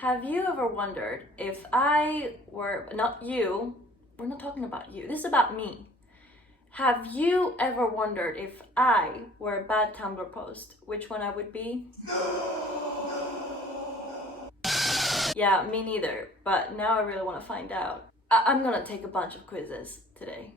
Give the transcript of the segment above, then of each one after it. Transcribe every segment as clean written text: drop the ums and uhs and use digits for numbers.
Have you ever wondered if I were, not you, we're not talking about you, this is about me. Have you ever wondered if I were a bad Tumblr post, which one I would be? Yeah, me neither, but now I really want to find out. I'm gonna take a bunch of quizzes today.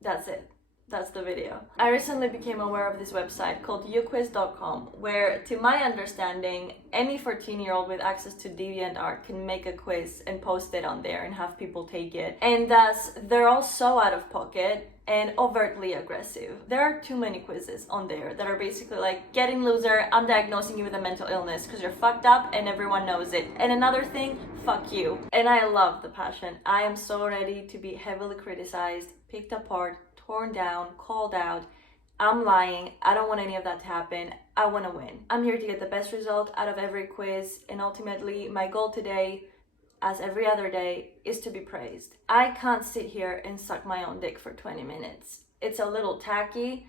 That's it. That's the video. I recently became aware of this website called uquiz.com, where, to my understanding, any 14-year-old with access to DeviantArt can make a quiz and post it on there and have people take it. And thus, they're all so out of pocket and overtly aggressive. There are too many quizzes on there that are basically like, getting loser, I'm diagnosing you with a mental illness because you're fucked up and everyone knows it. And another thing, fuck you. And I love the passion. I am so ready to be heavily criticized, picked apart, torn down, called out. I'm lying. I don't want any of that to happen. I want to win. I'm here to get the best result out of every quiz, and ultimately my goal today, as every other day, is to be praised. I can't sit here and suck my own dick for 20 minutes. It's a little tacky,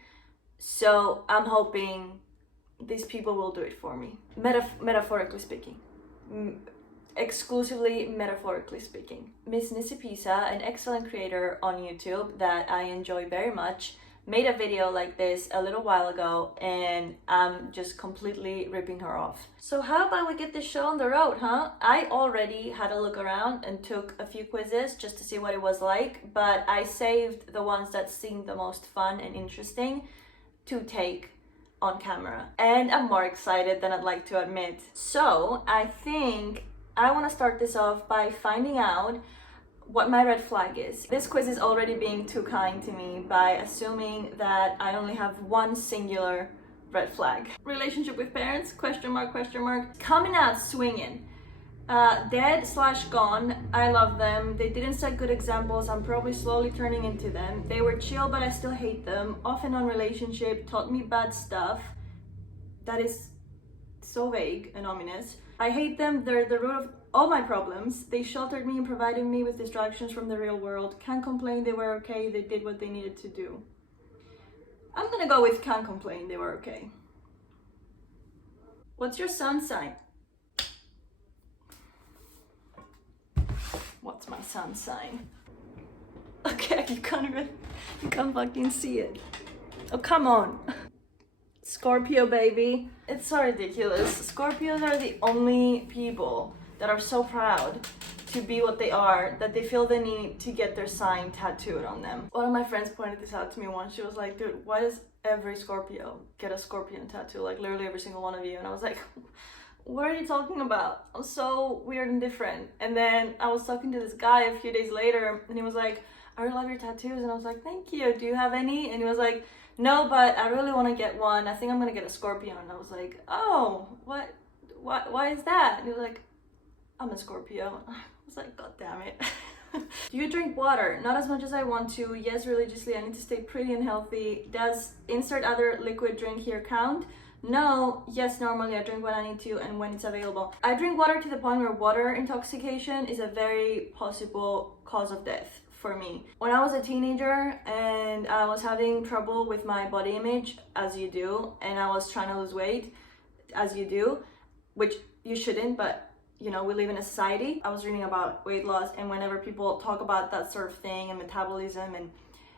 so I'm hoping these people will do it for me. Metaphorically speaking. Exclusively metaphorically speaking. Miss Nissy Pisa, an excellent creator on YouTube that I enjoy very much, made a video like this a little while ago, and I'm just completely ripping her off. So how about we get this show on the road, huh? I already had a look around and took a few quizzes just to see what it was like, but I saved the ones that seemed the most fun and interesting to take on camera. And I'm more excited than I'd like to admit. So I think I want to start this off by finding out what my red flag is. This quiz is already being too kind to me by assuming that I only have one singular red flag. Relationship with parents, question mark, question mark. Coming out swinging. Dead/gone, I love them. They didn't set good examples, I'm probably slowly turning into them. They were chill, but I still hate them. Off and on relationship, taught me bad stuff. That is so vague and ominous. I hate them, they're the root of all my problems. They sheltered me and provided me with distractions from the real world. Can't complain, they were okay, they did what they needed to do. I'm gonna go with can't complain, they were okay. What's your sun sign? What's my sun sign? Okay, you can't fucking see it. Oh, come on. Scorpio, baby. It's so ridiculous. Scorpios are the only people that are so proud to be what they are that they feel the need to get their sign tattooed on them. One of my friends pointed this out to me once. She was like, dude, why does every Scorpio get a scorpion tattoo? Like literally every single one of you. And I was like, what are you talking about? I'm so weird and different. And then I was talking to this guy a few days later and he was like, I really love your tattoos. And I was like, thank you. Do you have any? And he was like, no, but I really want to get one. I think I'm gonna get a scorpion. And I was like, oh, why is that? And he was like, I'm a Scorpio. I was like, god damn it. Do you drink water? Not as much as I want to. Yes, religiously. I need to stay pretty and healthy. Does insert other liquid drink here count? No. Yes, normally I drink when I need to and when it's available. I drink water to the point where water intoxication is a very possible cause of death for me. When I was a teenager and I was having trouble with my body image, as you do, and I was trying to lose weight, as you do, which you shouldn't, but you know, we live in a society. I was reading about weight loss, and whenever people talk about that sort of thing and metabolism and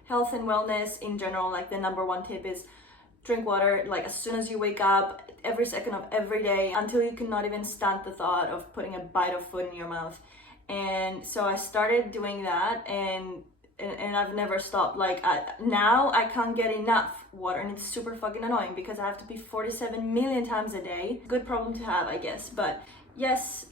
health and wellness in general, like the number one tip is drink water like as soon as you wake up, every second of every day, until you cannot even stand the thought of putting a bite of food in your mouth. And so I started doing that, and I've never stopped. Like now I can't get enough water, and it's super fucking annoying because I have to pee 47 million times a day. Good problem to have, I guess. But yes,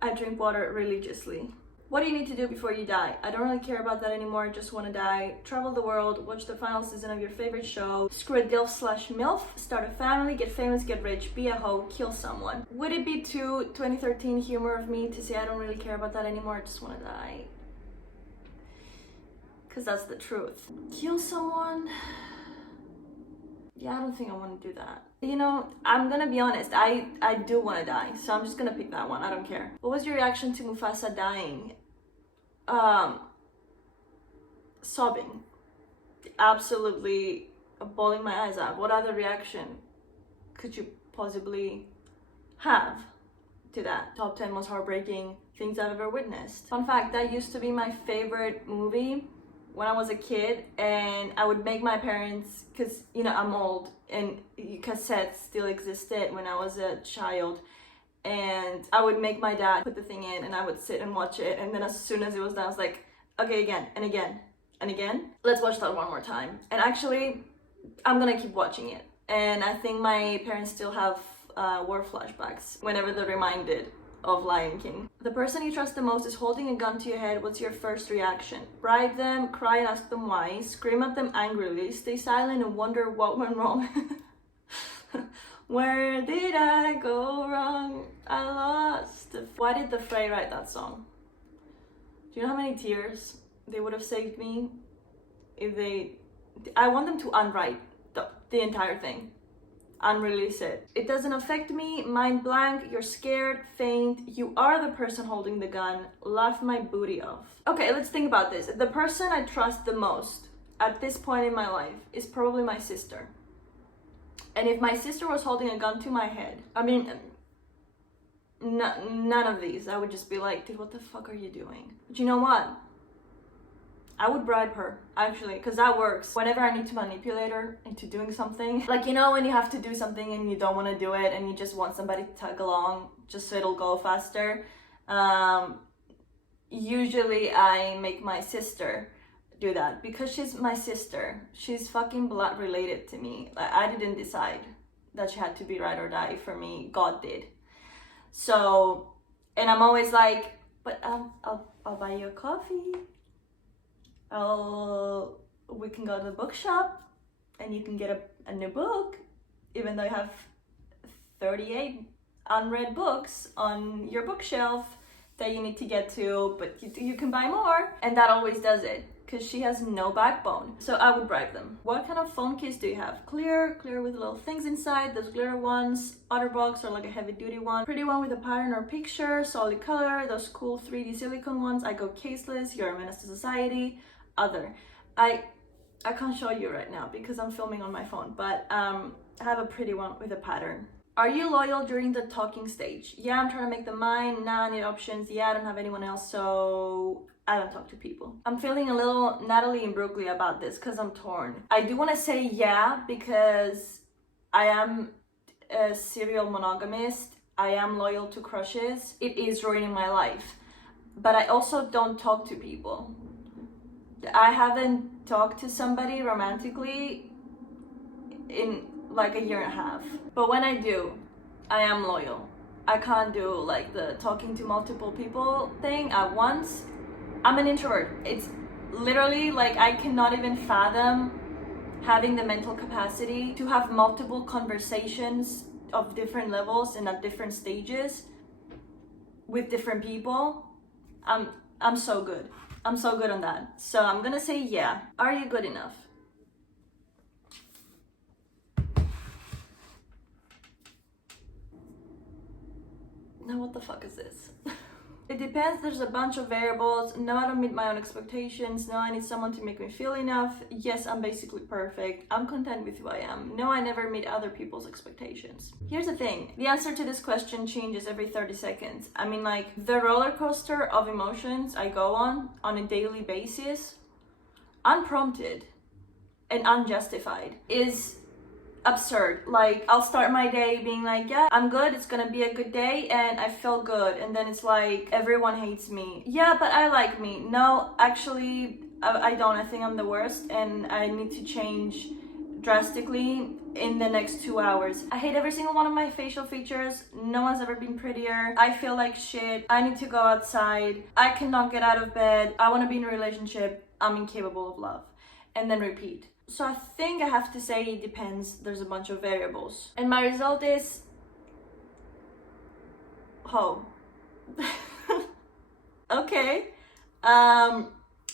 I drink water religiously. What do you need to do before you die? I don't really care about that anymore. I just want to die. Travel the world, watch the final season of your favorite show, screw a DILF/MILF, start a family, get famous, get rich, be a hoe, kill someone. Would it be too 2013 humor of me to say I don't really care about that anymore? I just want to die. Because that's the truth. Kill someone? Yeah, I don't think I want to do that. You know, I'm gonna be honest, I do want to die, so I'm just gonna pick that one. I don't care. What was your reaction to Mufasa dying? Sobbing. Absolutely bawling my eyes out. What other reaction could you possibly have to that. Top 10 most heartbreaking things I've ever witnessed. Fun fact, that used to be my favorite movie when I was a kid, and I would make my parents, because you know I'm old and cassettes still existed when I was a child, and I would make my dad put the thing in and I would sit and watch it, and then as soon as it was done I was like, okay, again and again and again, let's watch that one more time. And actually I'm gonna keep watching it, and I think my parents still have war flashbacks whenever they're reminded of Lion King. The person you trust the most is holding a gun to your head. What's your first reaction? Bribe them, cry and ask them why, scream at them angrily, stay silent and wonder what went wrong. Where did I go wrong? I lost. Why did the Frey write that song? Do you know how many tears they would have saved me if they... I want them to unwrite the entire thing. Unrelease it. It doesn't affect me. Mind blank. You're scared. Faint. You are the person holding the gun. Laugh my booty off. Okay, let's think about this. The person I trust the most at this point in my life is probably my sister. And if my sister was holding a gun to my head, I mean, none of these, I would just be like, dude, what the fuck are you doing? But you know what? I would bribe her, actually, because that works. Whenever I need to manipulate her into doing something, like, you know, when you have to do something and you don't want to do it and you just want somebody to tag along just so it'll go faster, usually I make my sister do that because she's my sister. She's fucking blood related to me. Like, I didn't decide that she had to be ride or die for me. God did. So, and I'm always like, but I'll buy you a coffee. We can go to the bookshop and you can get a new book, even though you have 38 unread books on your bookshelf that you need to get to, but you can buy more. And that always does it, because she has no backbone. So I would bribe them. What kind of phone case do you have? Clear with little things inside, those glitter ones, OtterBox or like a heavy duty one, pretty one with a pattern or picture, solid color, those cool 3D silicone ones. I go caseless, you're a menace to society. Other. I can't show you right now because I'm filming on my phone, but I have a pretty one with a pattern. Are you loyal during the talking stage? Yeah, I'm trying to make them mine. Nah, I need options. Yeah, I don't have anyone else, so I don't talk to people. I'm feeling a little Natalie and Brooklyn about this because I'm torn. I do want to say yeah, because I am a serial monogamist. I am loyal to crushes. It is ruining my life. But I also don't talk to people. I haven't talked to somebody romantically in like a year and a half. But when I do, I am loyal. I can't do like the talking to multiple people thing at once. I'm an introvert. It's literally like I cannot even fathom having the mental capacity to have multiple conversations of different levels and at different stages with different people. I'm so good. I'm so good on that. So I'm gonna say yeah. Are you good enough? Now what the fuck is this? It depends. There's a bunch of variables. No, I don't meet my own expectations. No, I need someone to make me feel enough. Yes, I'm basically perfect. I'm content with who I am. No, I never meet other people's expectations. Here's the thing. The answer to this question changes every 30 seconds. I mean, like, the roller coaster of emotions I go on a daily basis, unprompted and unjustified, is absurd. Like, I'll start my day being like, yeah, I'm good, it's gonna be a good day, and I feel good, and then it's like, everyone hates me. Yeah, but I like me. No, actually, I don't. I think I'm the worst, and I need to change drastically in the next 2 hours. I hate every single one of my facial features. No one's ever been prettier. I feel like shit. I need to go outside. I cannot get out of bed. I want to be in a relationship. I'm incapable of love. And then repeat. So I think I have to say it depends. There's a bunch of variables. And my result is... ho. Okay.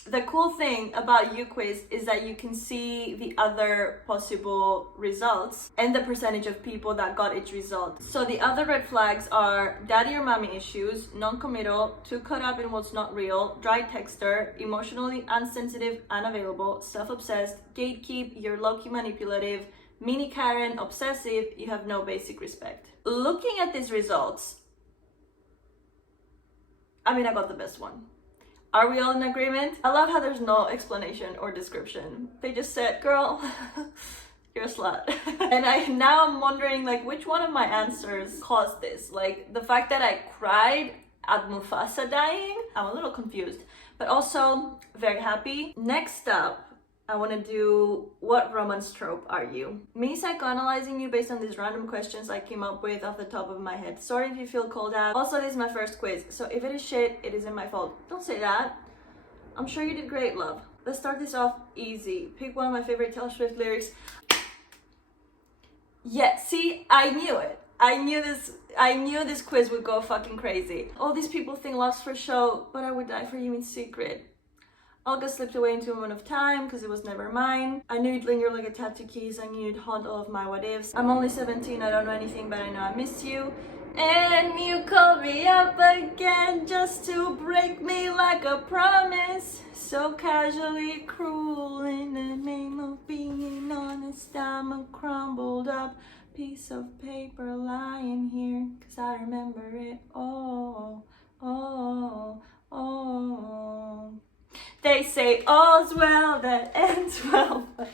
The cool thing about uquiz is that you can see the other possible results and the percentage of people that got each result. So the other red flags are daddy or mommy issues, non-committal, too caught up in what's not real, dry texter, emotionally unsensitive, unavailable, self-obsessed, gatekeep, you're low-key manipulative, mini Karen, obsessive, you have no basic respect. Looking at these results, I mean, I got the best one. Are we all in agreement? I love how there's no explanation or description. They just said, girl, you're a slut. And now I'm wondering, like, which one of my answers caused this? Like, the fact that I cried at Mufasa dying, I'm a little confused, but also very happy. Next up, I want to do, what romance trope are you? Me psychoanalyzing you based on these random questions I came up with off the top of my head. Sorry if you feel called out. Also, this is my first quiz, so if it is shit, it isn't my fault. Don't say that. I'm sure you did great, love. Let's start this off easy. Pick one of my favorite Taylor Swift lyrics. Yeah, see, I knew it. I knew this quiz would go fucking crazy. All these people think love's for show, but I would die for you in secret. Olga slipped away into a moment of time because it was never mine. I knew you'd linger like a tattoo keys. I knew you'd haunt all of my what ifs. I'm only 17, I don't know anything, but I know I miss you. And you called me up again just to break me like a promise. So casually cruel in the name of being honest. I'm a crumbled up piece of paper lying here, 'cause I remember it all. They say all's well that ends well, but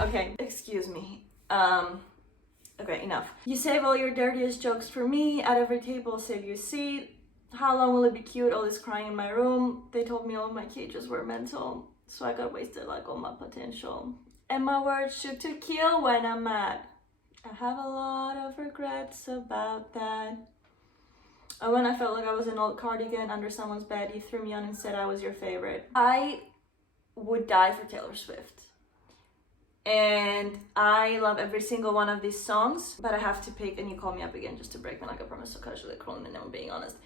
okay, excuse me. Okay, enough. You save all your dirtiest jokes for me. At every table, save your seat. How long will it be cute? All this crying in my room. They told me all of my cages were mental, so I got wasted like all my potential. And my words shoot to kill when I'm mad. I have a lot of regrets about that. When I felt like I was an old cardigan under someone's bed, you threw me on and said I was your favorite. I would die for Taylor Swift. And I love every single one of these songs, but I have to pick And You Call Me Up Again just to break me like I promised, so casually crawling and I'm being honest.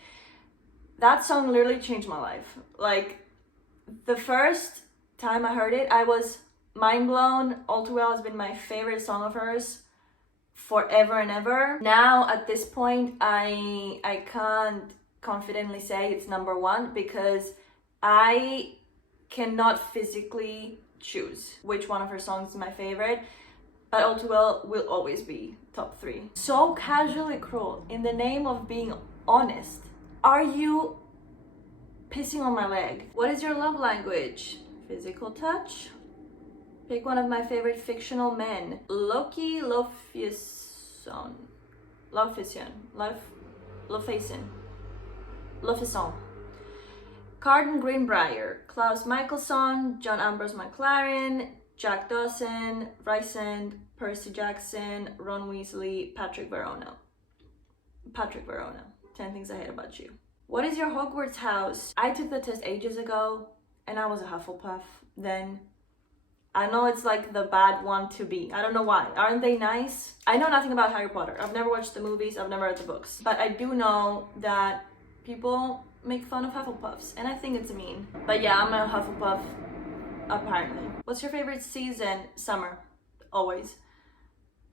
That song literally changed my life. Like, the first time I heard it, I was mind blown. All Too Well has been my favorite song of hers forever and ever. Now at this point, I can't confidently say it's number one because I cannot physically choose which one of her songs is my favorite, but All Too Well will always be top 3. So casually cruel, in the name of being honest. Are you pissing on my leg? What is your love language? Physical touch? Pick one of my favorite fictional men. Loki Lofison. Carden Greenbrier. Klaus Michelson. John Ambrose McLaren. Jack Dawson. Rysand. Percy Jackson. Ron Weasley. Patrick Verona. 10 Things I Hate About You. What is your Hogwarts house? I took the test ages ago and I was a Hufflepuff then. I know it's like the bad one to be. I don't know why. Aren't they nice? I know nothing about Harry Potter. I've never watched the movies. I've never read the books. But I do know that people make fun of Hufflepuffs. And I think it's mean. But yeah, I'm a Hufflepuff, apparently. What's your favorite season? Summer. Always.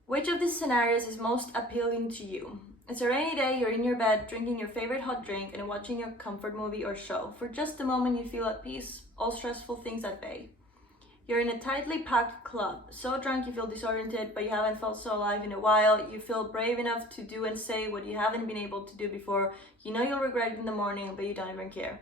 Which of these scenarios is most appealing to you? It's a rainy day, you're in your bed, drinking your favorite hot drink and watching your comfort movie or show. For just a moment you feel at peace, all stressful things at bay. You're in a tightly packed club, so drunk you feel disoriented, but you haven't felt so alive in a while. You feel brave enough to do and say what you haven't been able to do before. You know you'll regret it in the morning, but you don't even care.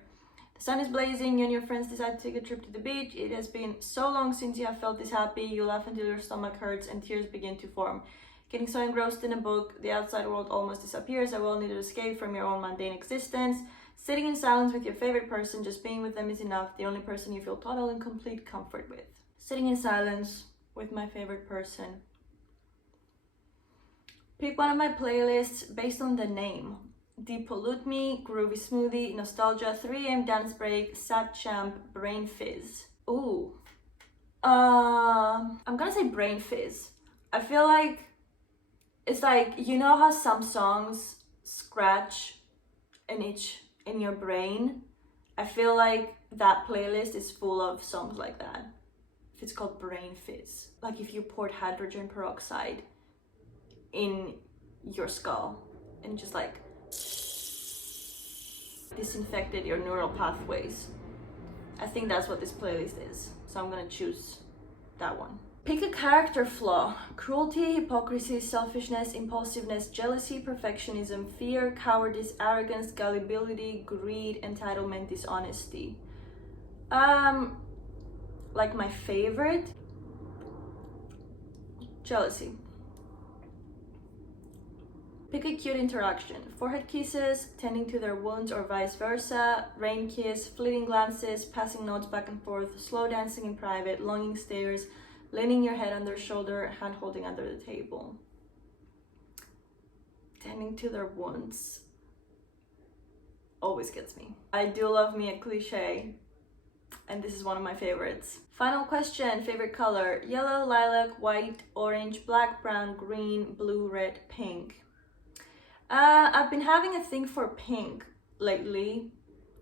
The sun is blazing, you and your friends decide to take a trip to the beach. It has been so long since you have felt this happy. You laugh until your stomach hurts and tears begin to form. Getting so engrossed in a book, the outside world almost disappears. A well-needed escape from your own mundane existence. Sitting in silence with your favorite person, just being with them is enough. The only person you feel total and complete comfort with. Sitting in silence with my favorite person. Pick one of my playlists based on the name. Depollute Me, Groovy Smoothie, Nostalgia, 3am Dance Break, Sad Champ, Brain Fizz. Ooh. I'm gonna say Brain Fizz. I feel like it's like, you know how some songs scratch an itch in your brain? I feel like that playlist is full of songs like that. It's called Brain Fizz. Like if you poured hydrogen peroxide in your skull and just like disinfected your neural pathways. I think that's what this playlist is. So I'm gonna choose that one. Pick a character flaw. Cruelty, hypocrisy, selfishness, impulsiveness, jealousy, perfectionism, fear, cowardice, arrogance, gullibility, greed, entitlement, dishonesty. Like my favorite? Jealousy. Pick a cute interaction. Forehead kisses, tending to their wounds or vice versa, rain kiss, fleeting glances, passing notes back and forth, slow dancing in private, longing stares, leaning your head on their shoulder, hand holding under the table. Tending to their wounds always gets me. I do love me a cliche, and this is one of my favorites. Final question, favorite color: yellow, lilac, white, orange, black, brown, green, blue, red, pink. I've been having a thing for pink lately.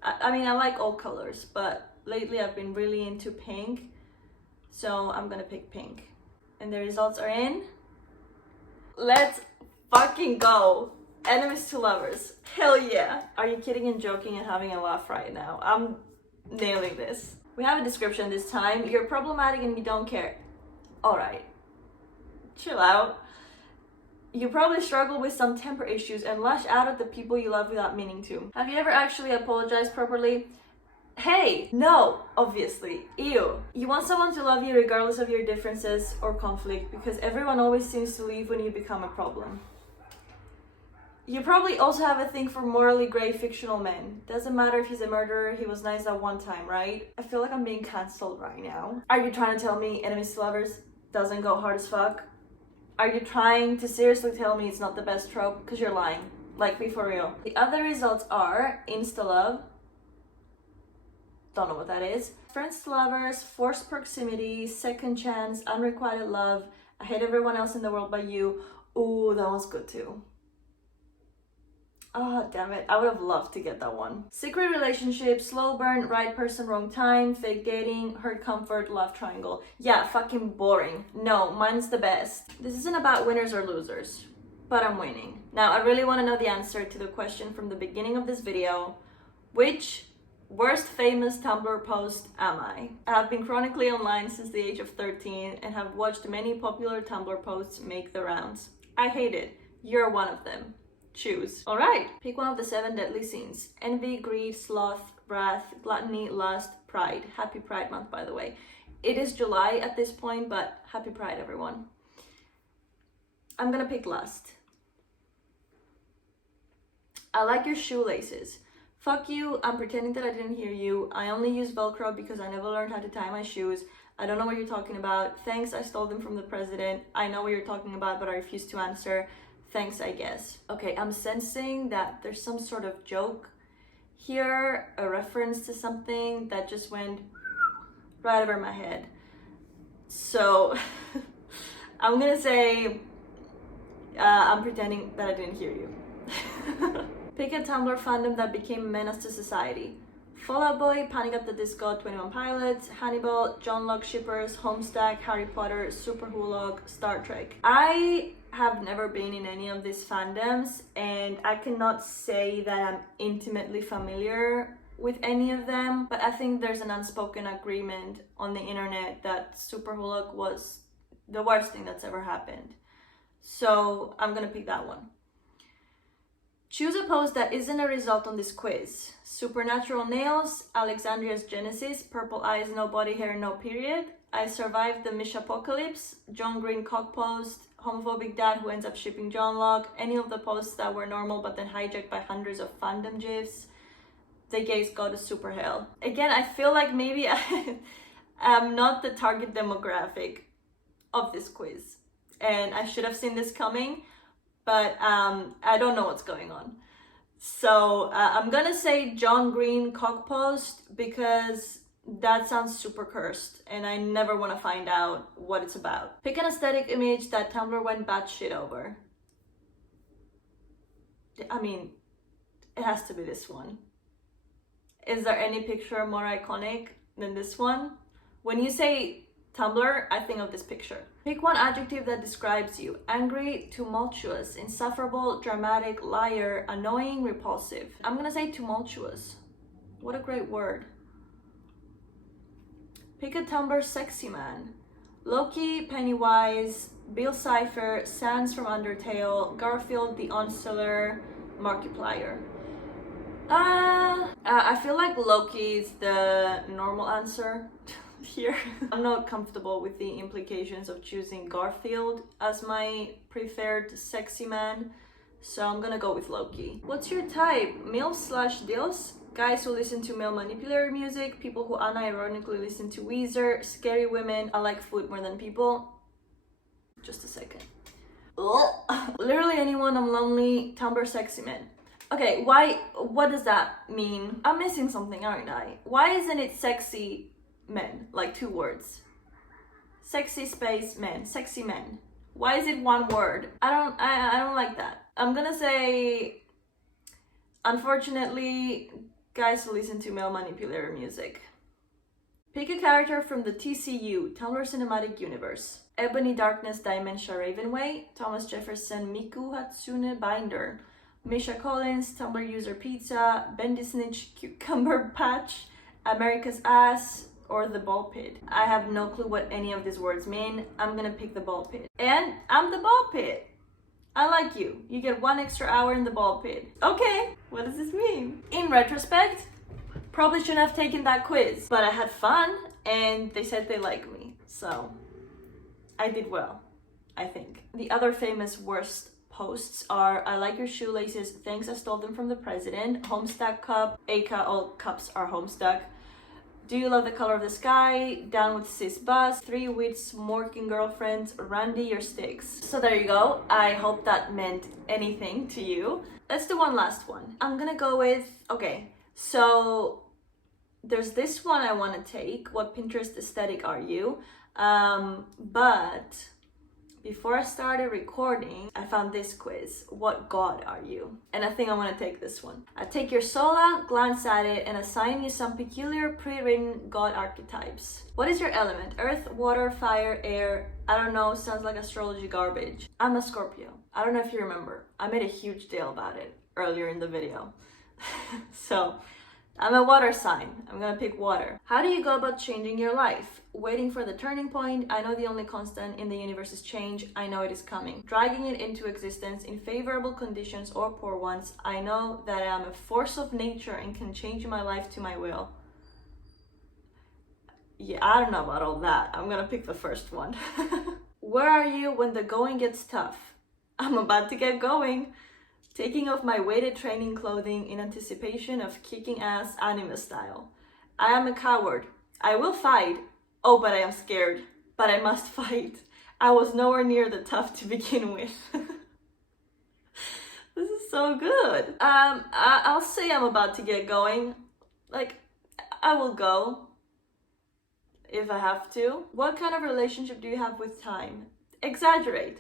I mean, I like all colors, but lately I've been really into pink. So I'm gonna pick pink. And the results are in. Let's fucking go. Enemies to lovers. Hell yeah. Are you kidding and joking and having a laugh right now? I'm nailing this. We have a description this time. You're problematic and you don't care. Alright. Chill out. You probably struggle with some temper issues and lash out at the people you love without meaning to. Have you ever actually apologized properly? Hey, no, obviously. Ew. You want someone to love you regardless of your differences or conflict, because everyone always seems to leave when you become a problem. You probably also have a thing for morally gray fictional men. Doesn't matter if he's a murderer, he was nice at one time, right? I feel like I'm being cancelled right now. Are you trying to tell me enemies to lovers doesn't go hard as fuck? Are you trying to seriously tell me it's not the best trope? Because you're lying. Like, be for real. The other results are insta-love. Don't know what that is. Friends to lovers, forced proximity, second chance, unrequited love, I hate everyone else in the world but you. Ooh, that one's good too. Oh, damn it. I would have loved to get that one. Secret relationship, slow burn, right person, wrong time, fake dating, hurt comfort, love triangle. Yeah, fucking boring. No, mine's the best. This isn't about winners or losers, but I'm winning. Now, I really want to know the answer to the question from the beginning of this video. Which worst famous Tumblr post am I? I have been chronically online since the age of 13 and have watched many popular Tumblr posts make the rounds. I hate it. You're one of them. Choose. Alright, pick one of the 7 deadly sins. Envy, greed, sloth, wrath, gluttony, lust, pride. Happy Pride Month, by the way. It is July at this point, but happy Pride, everyone. I'm gonna pick lust. I like your shoelaces. Fuck you, I'm pretending that I didn't hear you. I only use Velcro because I never learned how to tie my shoes. I don't know what you're talking about. Thanks, I stole them from the president. I know what you're talking about, but I refuse to answer. Thanks, I guess. Okay, I'm sensing that there's some sort of joke here, a reference to something that just went right over my head. So I'm gonna say I'm pretending that I didn't hear you. Pick a Tumblr fandom that became a menace to society. Fall Out Boy, Panic at the Disco, 21 Pilots, Hannibal, John Locke Shippers, Homestuck, Harry Potter, Super Wholog, Star Trek. I have never been in any of these fandoms and I cannot say that I'm intimately familiar with any of them, but I think there's an unspoken agreement on the internet that Super Wholog was the worst thing that's ever happened. So I'm gonna pick that one. Choose a pose that isn't a result on this quiz. Supernatural nails, Alexandria's Genesis, purple eyes, no body hair, no period. I survived the Mish apocalypse, John Green cock pose, homophobic dad who ends up shipping John Locke, any of the posts that were normal but then hijacked by hundreds of fandom gifs. The gays go to super hell. Again, I feel like maybe I'm not the target demographic of this quiz. And I should have seen this coming, but I don't know what's going on. So I'm gonna say John Green cock post because that sounds super cursed and I never want to find out what it's about. Pick an aesthetic image that Tumblr went batshit over. I mean, it has to be this one. Is there any picture more iconic than this one? When you say Tumblr, I think of this picture. Pick one adjective that describes you. Angry, tumultuous, insufferable, dramatic, liar, annoying, repulsive. I'm gonna say tumultuous. What a great word. Pick a Tumblr sexy man. Loki, Pennywise, Bill Cipher, Sans from Undertale, Garfield the Onseller, Markiplier. I feel like Loki is the normal answer here. I'm not comfortable with the implications of choosing Garfield as my preferred sexy man, so I'm gonna go with Loki. What's your type? MILF/DILFs? Guys who listen to male manipulator music, people who unironically listen to Weezer, scary women, I like food more than people. Just a second. Literally anyone, I'm lonely, Tumblr sexy men. Okay, why, what does that mean? I'm missing something, aren't I? Why isn't it sexy men, like 2 words? Sexy space men, sexy men. Why is it 1 word? I don't like that. I'm gonna say, unfortunately, guys who listen to male manipulator music. Pick a character from the TCU, Tumblr Cinematic Universe. Ebony Darkness Dimensia Ravenway, Thomas Jefferson Miku Hatsune Binder, Misha Collins, Tumblr User Pizza, Bendy Snitch Cucumber Patch, America's Ass, or the Ball Pit. I have no clue what any of these words mean. I'm gonna pick the Ball Pit. And I'm the Ball Pit. I like you. You get 1 extra hour in the Ball Pit. Okay, what does this mean? In retrospect, probably shouldn't have taken that quiz, but I had fun and they said they like me, so I did well, I think. The other famous worst posts are, I like your shoelaces, thanks I stole them from the president, Homestuck cup, Aka, all cups are Homestuck. Do you love the color of the sky? Down with cis bus, 3 wits, morking girlfriends, Randy your sticks. So there you go. I hope that meant anything to you. Let's do one last one. I'm gonna go with, okay, so there's this one I want to take. What Pinterest aesthetic are you? But before I started recording, I found this quiz. What god are you? And I think I want to take this one. I take your soul out, glance at it, and assign you some peculiar pre-written god archetypes. What is your element? Earth, water, fire, air? I don't know, sounds like astrology garbage. I'm a Scorpio. I don't know if you remember. I made a huge deal about it earlier in the video. So, I'm a water sign. I'm gonna pick water. How do you go about changing your life? Waiting for the turning point. I know the only constant in the universe is change. I know it is coming. Dragging it into existence in favorable conditions or poor ones. I know that I am a force of nature and can change my life to my will. Yeah, I don't know about all that. I'm gonna pick the first one. Where are you when the going gets tough? I'm about to get going. Taking off my weighted training clothing in anticipation of kicking ass anime style. I am a coward. I will fight. Oh, but I am scared. But I must fight. I was nowhere near the tough to begin with. This is so good. I'll say I'm about to get going. Like, I will go if I have to. What kind of relationship do you have with time? Exaggerate.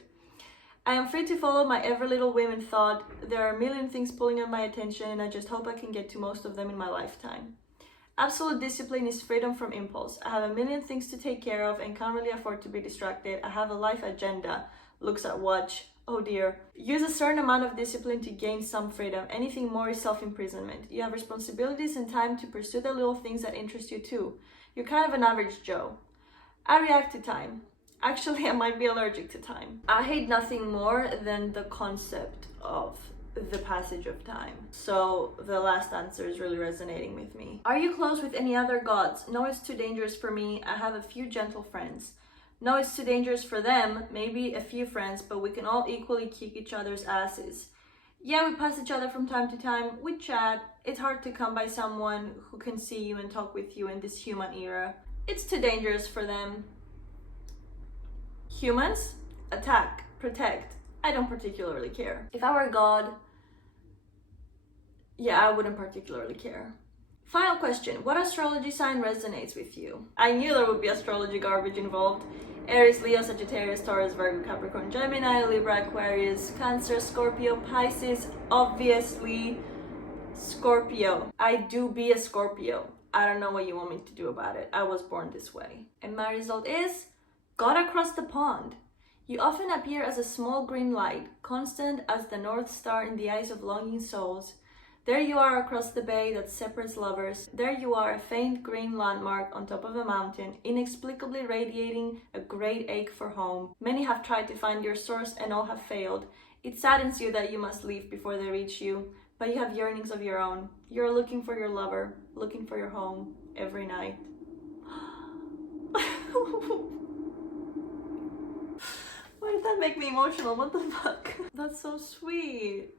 I am free to follow my every little whim and thought. There are a million things pulling on my attention and I just hope I can get to most of them in my lifetime. Absolute discipline is freedom from impulse. I have a million things to take care of and can't really afford to be distracted. I have a life agenda. Looks at watch. Oh dear. Use a certain amount of discipline to gain some freedom. Anything more is self-imprisonment. You have responsibilities and time to pursue the little things that interest you too. You're kind of an average Joe. I react to time. Actually, I might be allergic to time. I hate nothing more than the concept of the passage of time. So the last answer is really resonating with me. Are you close with any other gods? No, it's too dangerous for me. I have a few gentle friends. No, it's too dangerous for them. Maybe a few friends, but we can all equally kick each other's asses. Yeah, we pass each other from time to time. We chat. It's hard to come by someone who can see you and talk with you in this human era. It's too dangerous for them. Humans? Attack. Protect. I don't particularly care. If I were a god, yeah, I wouldn't particularly care. Final question. What astrology sign resonates with you? I knew there would be astrology garbage involved. Aries, Leo, Sagittarius, Taurus, Virgo, Capricorn, Gemini, Libra, Aquarius, Cancer, Scorpio, Pisces, obviously Scorpio. I do be a Scorpio. I don't know what you want me to do about it. I was born this way. And my result is God across the pond. You often appear as a small green light, constant as the North Star in the eyes of longing souls. There you are across the bay that separates lovers. There you are, a faint green landmark on top of a mountain, inexplicably radiating a great ache for home. Many have tried to find your source and all have failed. It saddens you that you must leave before they reach you, but you have yearnings of your own. You're looking for your lover, looking for your home every night. Why did that make me emotional? What the fuck? That's so sweet.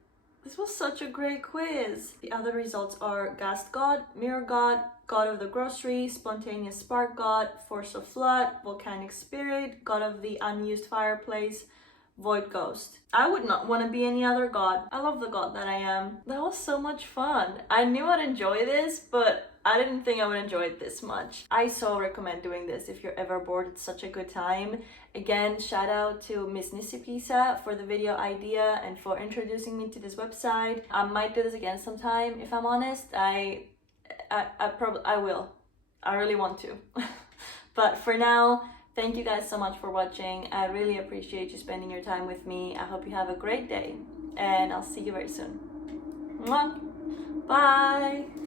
This was such a great quiz. The other results are Ghast God, Mirror God, God of the Grocery, Spontaneous Spark God, Force of Flood, Volcanic Spirit, God of the Unused Fireplace, Void Ghost. I would not want to be any other god. I love the god that I am. That was so much fun. I knew I'd enjoy this, but I didn't think I would enjoy it this much. I so recommend doing this if you're ever bored. It's such a good time. Again, shout out to Miss Nissipisa for the video idea and for introducing me to this website. I might do this again sometime, if I'm honest. I will. I really want to. But for now, thank you guys so much for watching. I really appreciate you spending your time with me. I hope you have a great day, and I'll see you very soon. Mwah. Bye!